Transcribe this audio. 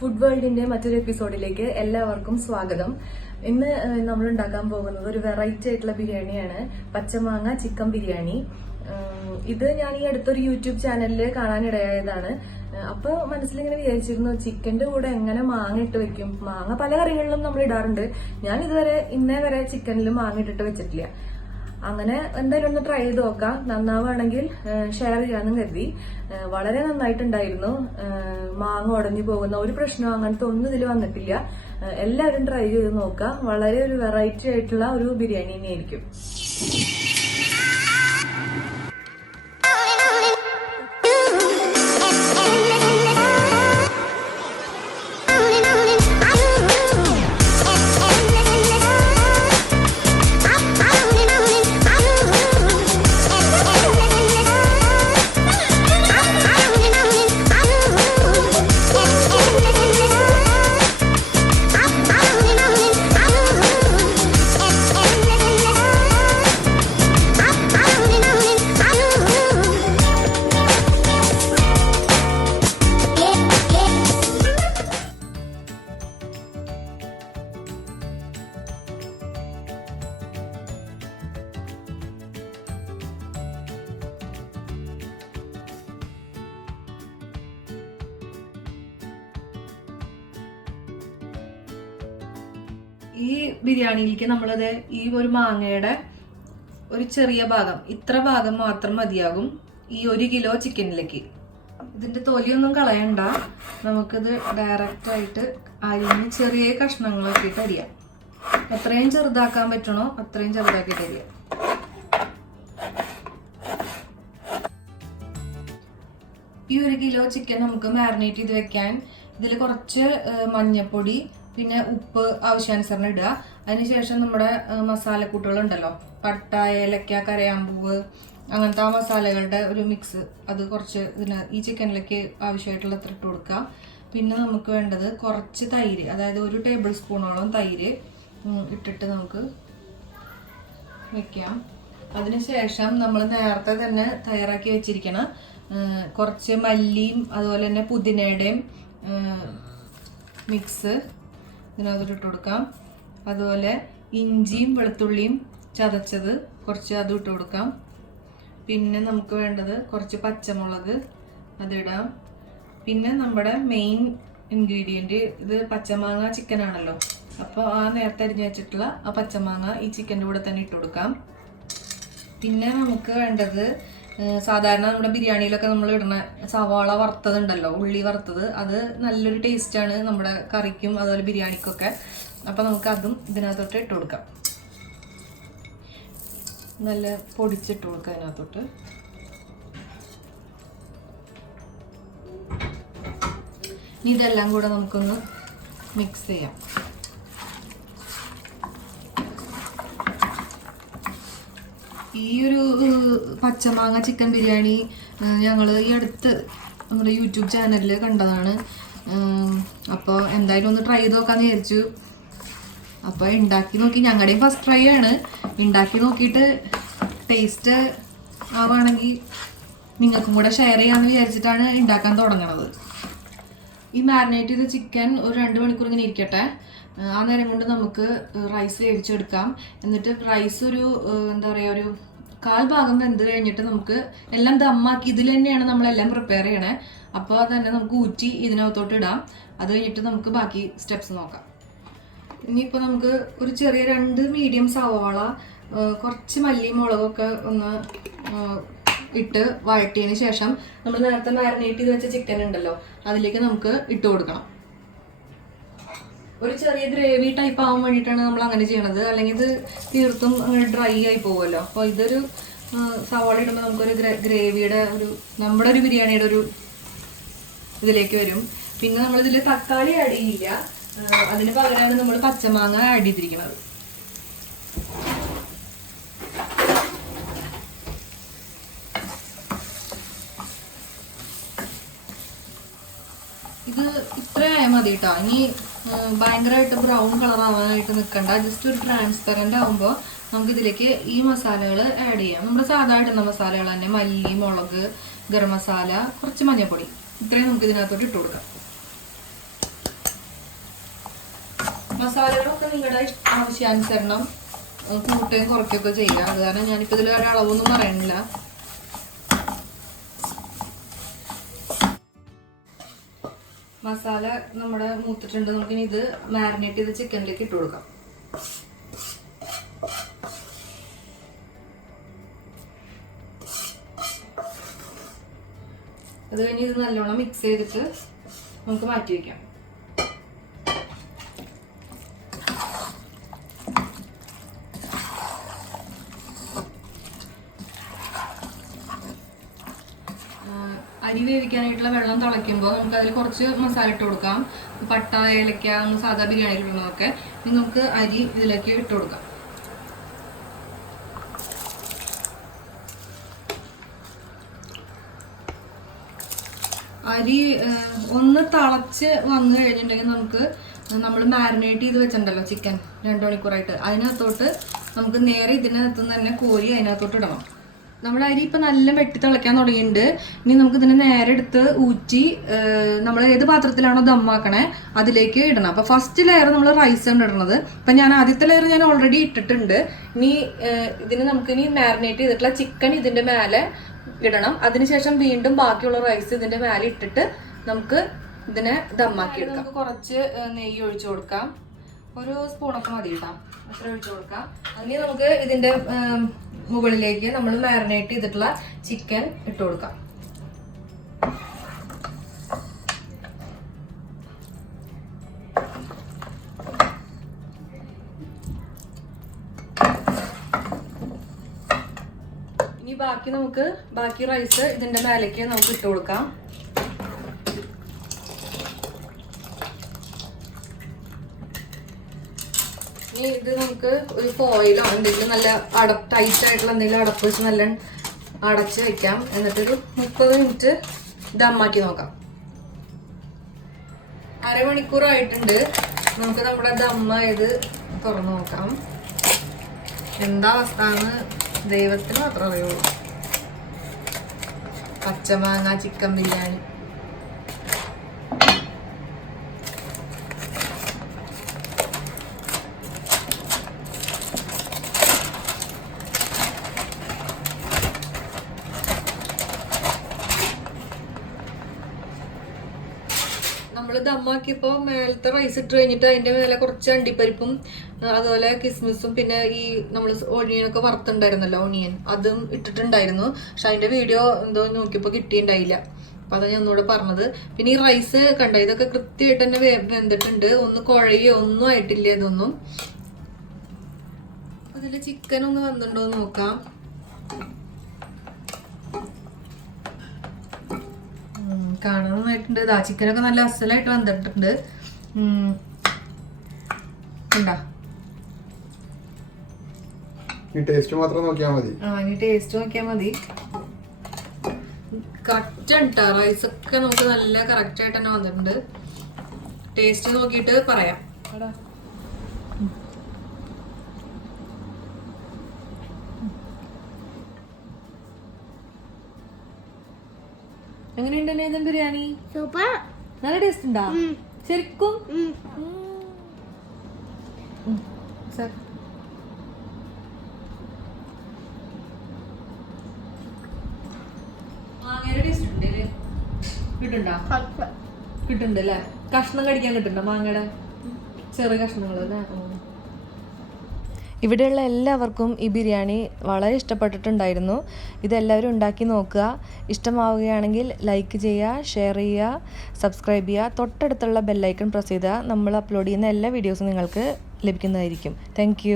Food വേൾഡിന്റെ മറ്റൊരു എപ്പിസോഡിലേക്ക് എല്ലാവർക്കും സ്വാഗതം. ഇന്ന് നമ്മൾ ഉണ്ടാക്കാൻ പോകുന്നത് ഒരു വെറൈറ്റി ആയിട്ടുള്ള ബിരിയാണിയാണ്, പച്ചമാങ്ങ ചിക്കൻ ബിരിയാണി. ഇത് ഞാൻ ഈ അടുത്തൊരു യൂട്യൂബ് ചാനലിൽ കാണാനിടയായതാണ്. അപ്പൊ മനസ്സിലിങ്ങനെ വിചാരിച്ചിരുന്നു, ചിക്കന്റെ കൂടെ എങ്ങനെ മാങ്ങ ഇട്ട് വെക്കും. മാങ്ങ പല കറികളിലും നമ്മൾ ഇടാറുണ്ട്. ഞാൻ ഇതുവരെ ഇന്നേ വരെ ചിക്കനിൽ മാങ്ങ ഇട്ടിട്ട് വെച്ചിട്ടില്ല. അങ്ങനെ എന്തായാലും ഒന്ന് ട്രൈ ചെയ്ത് നോക്കാം. നന്നാവുകയാണെങ്കിൽ ഷെയർ ചെയ്യാമെന്നും കരുതി. വളരെ നന്നായിട്ടുണ്ടായിരുന്നു. മാങ്ങ ഉടഞ്ഞു പോകുന്ന ഒരു പ്രശ്നം അങ്ങനത്തെ ഒന്നും ഇതിൽ വന്നിട്ടില്ല. എല്ലാവരും ട്രൈ ചെയ്ത് നോക്കാം. വളരെ ഒരു വെറൈറ്റി ആയിട്ടുള്ള ഒരു ബിരിയാണി തന്നെയായിരിക്കും. ഈ ബിരിയാണിയിലേക്ക് നമ്മളത് ഈ ഒരു മാങ്ങയുടെ ഒരു ചെറിയ ഭാഗം, ഇത്ര ഭാഗം മാത്രം മതിയാകും ഈ 1 കിലോ ചിക്കനിലേക്ക്. ഇതിന്റെ തൊലിയൊന്നും കളയണ്ട, നമുക്കിത് ഡയറക്റ്റ് ആയിട്ട് അരിഞ്ഞ് ചെറിയ കഷ്ണങ്ങളാക്കിയിട്ട് അരിയാം. എത്രയും ചെറുതാക്കാൻ പറ്റണോ അത്രയും ചെറുതാക്കിയിട്ട് അരിയാം. ഈ 1 കിലോ ചിക്കൻ നമുക്ക് മാരിനേറ്റ് ചെയ്ത് വെക്കാൻ ഇതിൽ കുറച്ച് മഞ്ഞപ്പൊടി, പിന്നെ ഉപ്പ് ആവശ്യാനുസരണം ഇടുക. അതിനുശേഷം നമ്മുടെ മസാലക്കൂട്ടുകൾ ഉണ്ടല്ലോ, പട്ട, ഏലക്ക, കരയാമ്പൂവ്, അങ്ങനത്തെ ആ മസാലകളുടെ ഒരു മിക്സ്, അത് കുറച്ച് ഈ ചിക്കനിലേക്ക് ആവശ്യമായിട്ടുള്ള ഇട്ട് കൊടുക്കുക. പിന്നെ നമുക്ക് വേണ്ടത് കുറച്ച് തൈര്, അതായത് 1 ടേബിൾ സ്പൂണോളം തൈര് ഇട്ടിട്ട് നമുക്ക് വെക്കാം. അതിനുശേഷം നമ്മൾ നേരത്തെ തന്നെ തയ്യാറാക്കി വെച്ചിരിക്കണ കുറച്ച് മല്ലിയും അതുപോലെ തന്നെ പുതിനയുടെയും മിക്സ് ഇതിനകത്തോട്ട് ഇട്ട് കൊടുക്കാം. അതുപോലെ ഇഞ്ചിയും വെളുത്തുള്ളിയും ചതച്ചത് കുറച്ച് അതും ഇട്ട് കൊടുക്കാം. പിന്നെ നമുക്ക് വേണ്ടത് കുറച്ച് പച്ചമുളക്, അതിടാം. പിന്നെ നമ്മുടെ മെയിൻ ഇൻഗ്രീഡിയൻറ്റ്, ഇത് പച്ചമാങ്ങ ചിക്കൻ ആണല്ലോ, അപ്പോൾ ആ നേരത്തെ അരിഞ്ഞ് വെച്ചിട്ടുള്ള ആ പച്ചമാങ്ങ ഈ ചിക്കൻ്റെ കൂടെ തന്നെ ഇട്ട് കൊടുക്കാം. പിന്നെ നമുക്ക് വേണ്ടത് സാധാരണ നമ്മുടെ ബിരിയാണിയിലൊക്കെ നമ്മൾ ഇടുന്ന സവാള വറുത്തതുണ്ടല്ലോ, ഉള്ളി വറുത്തത്, അത് നല്ലൊരു ടേസ്റ്റാണ് നമ്മുടെ കറിക്കും അതുപോലെ ബിരിയാണിക്കൊക്കെ. അപ്പം നമുക്ക് അതും ഇതിനകത്തോട്ട് ഇട്ട് കൊടുക്കാം. നല്ല പൊടിച്ചിട്ട് കൊടുക്കാം അതിനകത്തോട്ട്. ഇനി ഇതെല്ലാം കൂടെ നമുക്കൊന്ന് മിക്സ് ചെയ്യാം. ഈ ഒരു പച്ചമാങ്ങ ചിക്കൻ ബിരിയാണി ഞങ്ങൾ ഈ അടുത്ത് നമ്മുടെ യൂട്യൂബ് ചാനലിൽ കണ്ടതാണ്. അപ്പോൾ എന്തായാലും ഒന്ന് ട്രൈ ചെയ്ത് നോക്കാമെന്ന് വിചാരിച്ചു. അപ്പോൾ ഉണ്ടാക്കി നോക്കി, ഞങ്ങളുടെയും ഫസ്റ്റ് ട്രൈ ആണ്. ഉണ്ടാക്കി നോക്കിയിട്ട് ടേസ്റ്റ് ആവുകയാണെങ്കിൽ നിങ്ങൾക്കും കൂടെ ഷെയർ ചെയ്യാമെന്ന് വിചാരിച്ചിട്ടാണ് ഉണ്ടാക്കാൻ തുടങ്ങണത്. ഈ മാരിനേറ്റ് ചെയ്ത ചിക്കൻ ഒരു 2 മണിക്കൂർ ഇങ്ങനെ ഇരിക്കട്ടെ. ആ നേരം കൊണ്ട് നമുക്ക് റൈസ് വേവിച്ചെടുക്കാം. എന്നിട്ട് റൈസ് ഒരു എന്താ പറയുക, ഒരു 1/4 ഭാഗം വെന്ത് കഴിഞ്ഞിട്ട് നമുക്ക് എല്ലാം ദമ്മാക്കി, ഇതിൽ തന്നെയാണ് നമ്മളെല്ലാം പ്രിപ്പയർ ചെയ്യണേ. അപ്പോൾ തന്നെ നമുക്ക് ഊറ്റി ഇതിനകത്തോട്ട് ഇടാം. അത് കഴിഞ്ഞിട്ട് നമുക്ക് ബാക്കി സ്റ്റെപ്സ് നോക്കാം. ഇനിയിപ്പോൾ നമുക്ക് ഒരു ചെറിയ 2 മീഡിയം സവാള, കുറച്ച് മല്ലി മുളകൊക്കെ ഒന്ന് ഇട്ട് വഴറ്റിയതിന് ശേഷം നമ്മൾ നേരത്തെ മാരിനേറ്റ് ചെയ്ത് വെച്ച ചിക്കൻ ഉണ്ടല്ലോ, അതിലേക്ക് നമുക്ക് ഇട്ട് കൊടുക്കണം. ഒരു ചെറിയ ഗ്രേവി ടൈപ്പ് ആവാൻ വേണ്ടിയിട്ടാണ് നമ്മൾ അങ്ങനെ ചെയ്യണത്, അല്ലെങ്കിൽ ഇത് തീർത്തും ഡ്രൈ ആയി പോകുമല്ലോ. അപ്പോൾ ഇതൊരു സവാള ഇടുമ്പോൾ നമുക്കൊരു ഗ്രേവിയുടെ ഒരു, നമ്മുടെ ഒരു ബിരിയാണിയുടെ ഒരു ഇതിലേക്ക് വരും. പിന്നെ നമ്മളിതിൽ തക്കാളി ആഡ് ചെയ്യില്ല, അതിന് പകരമാണ് നമ്മൾ പച്ചമാങ്ങ ആഡ് ചെയ്തിരിക്കുന്നത്. ഇത് ഇത്രയായാൽ മതി കേട്ടോ. ഇനി ഭയങ്കരമായിട്ട് ബ്രൗൺ കളർ ആവാനായിട്ട് നിൽക്കണ്ട. ജസ്റ്റ് ഒരു ട്രാൻസ്പെറൻ്റ് ആകുമ്പോൾ നമുക്കിതിലേക്ക് ഈ മസാലകൾ ആഡ് ചെയ്യാം. നമ്മൾ സാധാരണ ഇടുന്ന മസാലകൾ തന്നെ, മല്ലി, മുളക്, ഗരം മസാല, കുറച്ച് മഞ്ഞൾപ്പൊടി, ഇത്രയും നമുക്ക് ഇതിനകത്തോട്ട് ഇട്ട് കൊടുക്കാം. മസാലകളൊക്കെ നിങ്ങളുടെ ആവശ്യാനുസരണം കൂട്ടുകയും കുറയ്ക്കുകയൊക്കെ ചെയ്യുക. അത് കാരണം ഞാനിപ്പോൾ ഇതിൽ ഒരളവൊന്നും പറയുന്നില്ല. മസാല നമ്മുടെ മൂത്തിട്ടുണ്ട്. നമുക്കിനി ഇത് മാരിനേറ്റ് ചെയ്ത് ചിക്കനിലേക്ക് ഇട്ട് കൊടുക്കാം. അത് കഴിഞ്ഞ് ഇത് നല്ലോണം മിക്സ് ചെയ്തിട്ട് നമുക്ക് മാറ്റി വയ്ക്കാം. അരി വേവിക്കാനായിട്ടുള്ള വെള്ളം തിളയ്ക്കുമ്പോൾ നമുക്ക് അതിൽ കുറച്ച് മസാല ഇട്ട് കൊടുക്കാം. പട്ട, ഏലക്ക, സാധാ ബിരിയാണിയിൽ ഇടുന്നതൊക്കെ ഇനി നമുക്ക് അരി ഇതിലേക്ക് ഇട്ട് കൊടുക്കാം. അരി ഒന്ന് തിളച്ച് വന്നു കഴിഞ്ഞിട്ടുണ്ടെങ്കിൽ നമുക്ക് നമ്മൾ മാരിനേറ്റ് ചെയ്ത് വെച്ചിട്ടുണ്ടല്ലോ ചിക്കൻ 2 മണിക്കൂറായിട്ട്, അതിനകത്തോട്ട് നമുക്ക് നേരെ ഇതിനകത്തുനിന്ന് തന്നെ കോരി അതിനകത്തോട്ട് ഇടണം. നമ്മുടെ അരി ഇപ്പം നല്ല വെട്ടി തിളയ്ക്കാൻ തുടങ്ങിയിട്ടുണ്ട്. ഇനി നമുക്ക് ഇതിനെ നേരെ എടുത്ത് ഊറ്റി നമ്മൾ ഏത് പാത്രത്തിലാണോ ദമ്മാക്കണേ അതിലേക്ക് ഇടണം. അപ്പോൾ ഫസ്റ്റ് ലെയർ നമ്മൾ റൈസ് ആണ് ഇടുന്നത്. അപ്പം ഞാൻ ആദ്യത്തെ ലെയർ ഞാൻ ഓൾറെഡി ഇട്ടിട്ടുണ്ട്. ഇനി ഇതിന് നമുക്കിനി മാരിനേറ്റ് ചെയ്തിട്ടുള്ള ചിക്കൻ ഇതിൻ്റെ മേലെ ഇടണം. അതിനുശേഷം വീണ്ടും ബാക്കിയുള്ള റൈസ് ഇതിൻ്റെ മേലെ ഇട്ടിട്ട് നമുക്ക് ഇതിനെ ദമ്മാക്കി എടുക്കാം. നമുക്ക് കുറച്ച് നെയ്യ് ഒഴിച്ചു കൊടുക്കാം. ഒരു സ്പൂണൊക്കെ മതി കേട്ടോ, അത്ര ഒഴിച്ചു കൊടുക്കാം. അതിന് നമുക്ക് ഇതിൻ്റെ മുകളിലേക്ക് നമ്മൾ മാരിനേറ്റ് ചെയ്തിട്ടുള്ള ചിക്കൻ ഇട്ട് കൊടുക്കാം. ഇനി ബാക്കി റൈസ് ഇതിന്റെ മേലേക്ക് നമുക്ക് ഇട്ട് കൊടുക്കാം. ഇനി ഇത് നമുക്ക് ഒരു ഫോയിലോ എന്തെങ്കിലും നല്ല ടൈറ്റ് ആയിട്ടുള്ള എന്തെങ്കിലും അടപ്പ് വെച്ച് നല്ല അടച്ച് വെക്കാം. എന്നിട്ടൊരു 30 മിനിറ്റ് ദമ്മാക്കി നോക്കാം. അരമണിക്കൂറായിട്ടുണ്ട്. നമുക്ക് നമ്മുടെ ദമ്മായത് തുറന്നു നോക്കാം. എന്താ അവസ്ഥ എന്ന് ദൈവത്തിന് മാത്രം അറിയുള്ളൂ. പച്ചമാങ്ങ ചിക്കൻ ബിരിയാണി. നമ്മൾ ദമ്മാക്കിയപ്പോൾ മേലത്തെ റൈസ് ഇട്ട് കഴിഞ്ഞിട്ട് അതിൻ്റെ മേലെ കുറച്ച് അണ്ടിപ്പരിപ്പും അതുപോലെ കിസ്മിസും പിന്നെ ഈ നമ്മൾ ഓണിയനൊക്കെ വറുത്തുണ്ടായിരുന്നല്ലോ, ഓണിയൻ അതും ഇട്ടിട്ടുണ്ടായിരുന്നു. പക്ഷെ അതിൻ്റെ വീഡിയോ എന്തോ നോക്കിയപ്പോൾ കിട്ടിയിട്ടുണ്ടായില്ല. അപ്പം അതാണ് ഞാൻ ഒന്നുകൂടെ പറഞ്ഞത്. പിന്നെ ഈ റൈസ് കണ്ട, ഇതൊക്കെ കൃത്യമായിട്ട് തന്നെ വെന്തിട്ടുണ്ട്. ഒന്ന് കുഴയോ ഒന്നും ആയിട്ടില്ല ഇതൊന്നും. അതിൽ ചിക്കൻ ഒന്ന് വന്നിട്ടുണ്ടോ എന്ന് നോക്കാം. കാണാൻ നന്നായിട്ടുണ്ട്. ഇതാ ചിക്കനൊക്കെ നല്ല അസലായിട്ട് വന്നിട്ടുണ്ട്. ഉണ്ടാ ടേസ്റ്റ് മാത്രം നോക്കിയാൽ മതി. ഇനി ടേസ്റ്റ് നോക്കിയാൽ മതി. കറക്റ്റ് ഉണ്ട്. റൈസ് ഒക്കെ നമുക്ക് നല്ല കറക്റ്റ് ആയിട്ട് തന്നെ വന്നിട്ടുണ്ട്. ടേസ്റ്റ് നോക്കിയിട്ട് പറയാം. എങ്ങനെയുണ്ട് നേതൻ ബിരിയാണി? സൂപ്പർ. നല്ല ടേസ്റ്റ് ഉണ്ടാ ശരിക്കും? മാങ്ങയുടെ ടേസ്റ്റ് ഉണ്ട് കിട്ടുന്നുണ്ട് അല്ലേ? കഷ്ണം കടിക്കാൻ കിട്ടുന്നുണ്ടോ മാങ്ങയുടെ ചെറിയ കഷ്ണങ്ങൾ അല്ലേ? ഇവിടെയുള്ള എല്ലാവർക്കും ഈ ബിരിയാണി വളരെ ഇഷ്ടപ്പെട്ടിട്ടുണ്ടായിരുന്നു. ഇതെല്ലാവരും ഉണ്ടാക്കി നോക്കുക. ഇഷ്ടമാവുകയാണെങ്കിൽ ലൈക്ക് ചെയ്യുക, ഷെയർ ചെയ്യുക, സബ്സ്ക്രൈബ് ചെയ്യുക. തൊട്ടടുത്തുള്ള ബെല്ലൈക്കൺ പ്രസ് ചെയ്താൽ നമ്മൾ അപ്ലോഡ് ചെയ്യുന്ന എല്ലാ വീഡിയോസും നിങ്ങൾക്ക് ലഭിക്കുന്നതായിരിക്കും. താങ്ക്